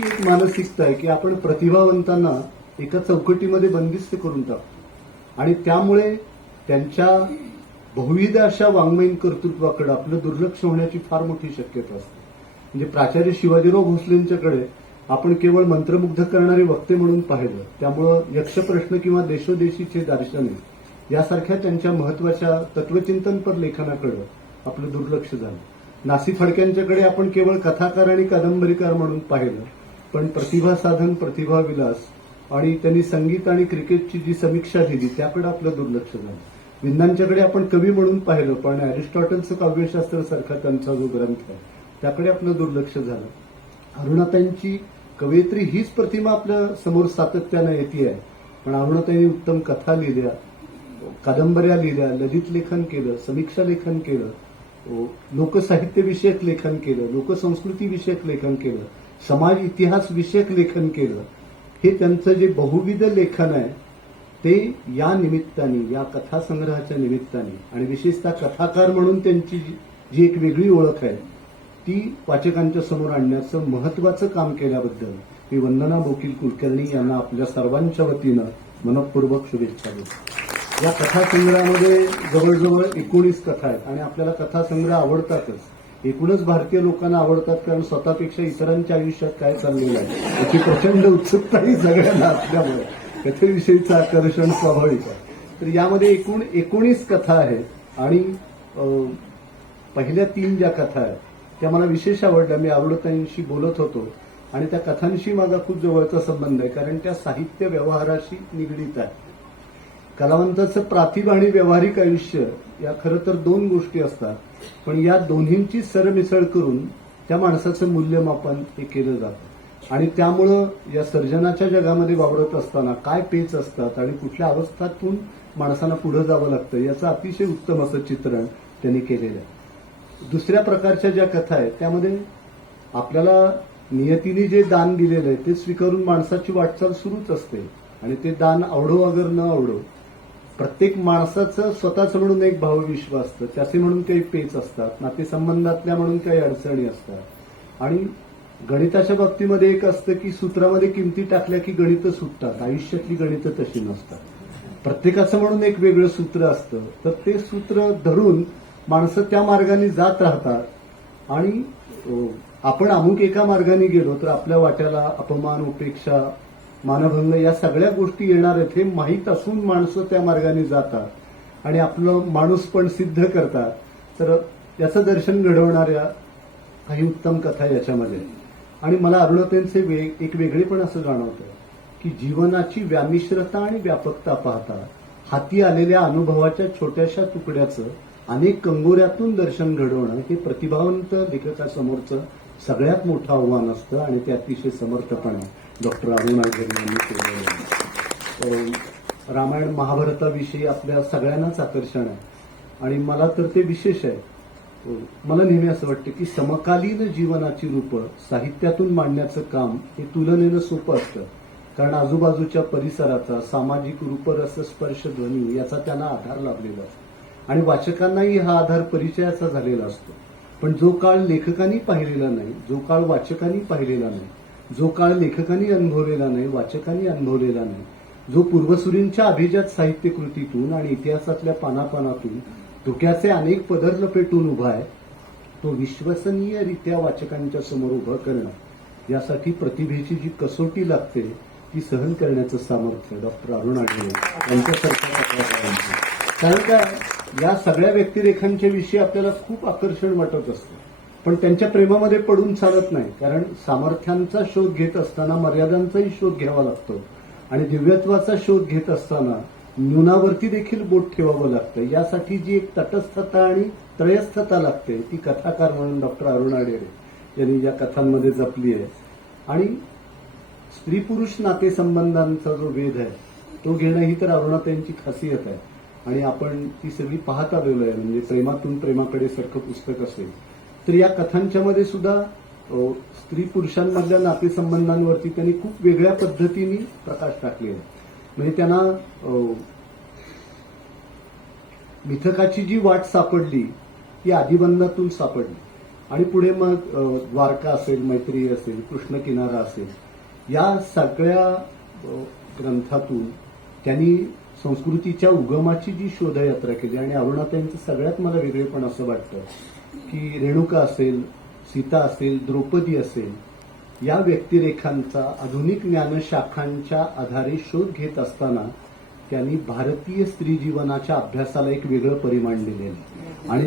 ही एक मानसिकता आहे की आपण प्रतिभावंतांना एका चौकटीमध्ये बंदिस्त करून टाकतो आणि त्यामुळे त्यांच्या बहुविध अशा वाङ्मयीन कर्तृत्वाकडे आपलं दुर्लक्ष होण्याची फार मोठी शक्यता असते. म्हणजे प्राचार्य शिवाजीराव भोसलेंच्याकडे आपण केवळ मंत्रमुग्ध करणारे वक्ते म्हणून पाहिलं. त्यामुळं यक्षप्रश्न किंवा देशोदेशीचे दार्शनिक यासारख्या त्यांच्या महत्त्वाच्या तत्वचिंतनपर लेखनाकडे आपलं दुर्लक्ष झालं. नासी फडक्यांच्याकडे आपण केवळ कथाकार आणि कादंबरीकार म्हणून पाहिलं. पण प्रतिभा साधन प्रतिभा विलास आणि त्यांनी संगीत आणि क्रिकेटची जी समीक्षा दिली त्याकडे आपलं दुर्लक्ष झालं. विंदांच्याकडे आपण कवी म्हणून पाहिलं पण अरिस्टॉटलचं काव्यशास्त्र सारखा त्यांचा जो ग्रंथ आहे त्याकडे आपलं दुर्लक्ष झालं. अरुणाताईंची कवयित्री हीच प्रतिमा आपल्यासमोर सातत्यानं येते आहे. पण अरुणाताईंनी उत्तम कथा लिहिल्या कादंबऱ्या लिहिल्या ललित लेखन केलं समीक्षा लेखन केलं लोकसाहित्यविषयक लोकसाहित्य विषयक लेखन केलं लोकसंस्कृती विषयक लेखन केलं. समाज इतिहास विषयक लेखन केलं. हे त्यांचं जे बहुविध लेखन आहे ते या निमित्ताने या कथासंग्रहाच्या निमित्ताने आणि विशेषतः कथाकार म्हणून त्यांची जी- जी एक वेगळी ओळख आहे ती वाचकांच्या समोर आणण्याचं महत्वाचं काम केल्याबद्दल मी वंदना बोकील कुलकर्णी यांना आपल्या सर्वांच्या वतीनं मनपूर्वक शुभेच्छा देतो. या कथासंग्रहामध्ये जवळजवळ एकोणीस कथा आहेत आणि आपल्याला कथासंग्रह आवडतातच. एकूणच भारतीय लोकांना आवडतात कारण स्वतःपेक्षा इतरांच्या आयुष्यात काय चाललेलं आहे? याची प्रचंड उत्सुकताही सगळ्यांना असल्यामुळे. कथेविषयीचं आकर्षण स्वाभाविक आहे. तर यामध्ये एकूण एकोणीस कथा आहेत आणि पहिल्या तीन ज्या कथा आहेत त्या मला विशेष आवडल्या. मी आवडतांशी बोलत होतो आणि त्या कथांशी माझा खूप जवळचा संबंध आहे कारण त्या साहित्य व्यवहाराशी निगडीत आहे कलावंताचं प्रातिभ आणि व्यावहारिक आयुष्य या खरं तर दोन गोष्टी असतात. पण या दोन्हींची सरमिसळ करून त्या माणसाचं मूल्यमापन हे केलं जातं. आणि त्यामुळं या सर्जनाच्या जगामध्ये वावरत असताना काय पेच असतात आणि कुठल्या अवस्थातून माणसांना पुढे जावं लागतं याचं अतिशय उत्तम असं चित्रण त्यांनी केलेलं आहे. दुसऱ्या प्रकारच्या ज्या कथा आहेत त्यामध्ये आपल्याला नियतीने जे दान दिलेलं आहे ते स्वीकारून माणसाची वाटचाल सुरूच असते. आणि ते दान आवडो अगर न आवडो प्रत्येक माणसाचं स्वतःच म्हणून एक भावविश्व असतं. त्याचे म्हणून काही पेच असतात नातेसंबंधातल्या म्हणून काही अडचणी असतात. आणि गणिताच्या बाबतीमध्ये एक असतं की सूत्रामध्ये किमती टाकल्या की गणितं सुटतात. आयुष्यातली गणितं तशी नसतात. प्रत्येकाचं म्हणून एक वेगळं सूत्र असतं. तर ते सूत्र धरून माणसं त्या मार्गाने जात राहतात. आणि आपण अमुक एका मार्गाने गेलो तर आपल्या वाट्याला अपमान उपेक्षा मानभंग या सगळ्या गोष्टी येणार आहेत हे माहीत असून माणसं त्या मार्गाने जातात आणि आपलं माणूस पण सिद्ध करतात. तर याचं दर्शन घडवणाऱ्या काही उत्तम कथा याच्यामध्ये. आणि मला अरुणतेंचे वेग एक वेगळेपण असं जाणवतं की जीवनाची व्यामिश्रता आणि व्यापकता पाहता हाती आलेल्या अनुभवाच्या छोट्याशा तुकड्याचं अनेक कंगोऱ्यातून दर्शन घडवणं हे प्रतिभावंत लेखकासमोरचं सगळ्यात मोठं आव्हान असतं आणि ते अतिशय समर्थपणे डॉक्टर अरुण आगरे यांनी केलेलं आहे. रामायण महाभारताविषयी आपल्या सगळ्यांनाच आकर्षण आहे. आणि मला तर ते विशेष आहे. मला नेहमी असं वाटतं की समकालीन जीवनाची रूपं साहित्यातून मांडण्याचं काम हे तुलनेनं सोपं असतं. कारण आजूबाजूच्या परिसराचा सामाजिक रूपरस स्पर्श ध्वनी याचा त्यांना आधार लाभलेला असतो. आणि वाचकांनाही हा आधार परिचयाचा झालेला असतो. पण जो काळ लेखकांनी पाहिलेला नाही जो काळ वाचकांनी पाहिलेला नाही जो काळ लेखकांनी अनुभवलेला नाही वाचकांनी अनुभवलेला नाही जो पूर्वसुरींच्या अभिजात साहित्य कृतीतून आणि इतिहासातल्या पानापानातून धुक्याचे अनेक पदर लपेटून उभा आहे तो विश्वसनीयरित्या वाचकांच्या समोर उभं करणं यासाठी प्रतिभेची जी कसोटी लागते ती सहन करण्याचं सामर्थ्य डॉक्टर अरुण आढळे यांच्यासारख्या कारण का या सगळ्या व्यक्तिरेखांच्या विषयी आपल्याला खूप आकर्षण वाटत असतं. पण त्यांच्या प्रेमामध्ये पडून चालत नाही. कारण सामर्थ्यांचा शोध घेत असताना मर्यादांचाही शोध घ्यावा लागतो. आणि दिव्यत्वाचा शोध घेत असताना न्यूनावरती देखील बोट ठेवावं लागतं. यासाठी जी एक तटस्थता आणि त्रयस्थता लागते ती कथाकार म्हणून डॉक्टर अरुण आडेरे यांनी या कथांमध्ये जपली आहे. आणि स्त्री पुरुष नातेसंबंधांचा जो वेध आहे तो घेणं ही तर अरुणाताईंची खासियत आहे. आणि आपण ती सगळी पाहत आलेलो आहे. म्हणजे प्रेमातून प्रेमाकडे सारखं पुस्तक असेल. तर या कथांच्या मध्ये सुद्धा स्त्री पुरुषांमधल्या नातेसंबंधांवरती त्यांनी खूप वेगळ्या पद्धतीने प्रकाश टाकलेला म्हणजे त्यांना मिथकाची जी वाट सापडली ती आदिबंधातून सापडली. आणि पुढे मग द्वारका असेल मैत्री असेल कृष्ण किनारा असेल या सगळ्या ग्रंथातून त्यांनी संस्कृतीच्या उगमाची जी शोधयात्रा केली आणि अरुणाताईंचं सगळ्यात मला वेगळेपण असं वाटतं की रेणुका असेल सीता असेल द्रौपदी असेल या व्यक्तिरेखांचा आधुनिक ज्ञानशाखांच्या आधारे शोध घेत असताना त्यांनी भारतीय स्त्री जीवनाच्या अभ्यासाला एक वेगळं परिमाण दिलेलं आणि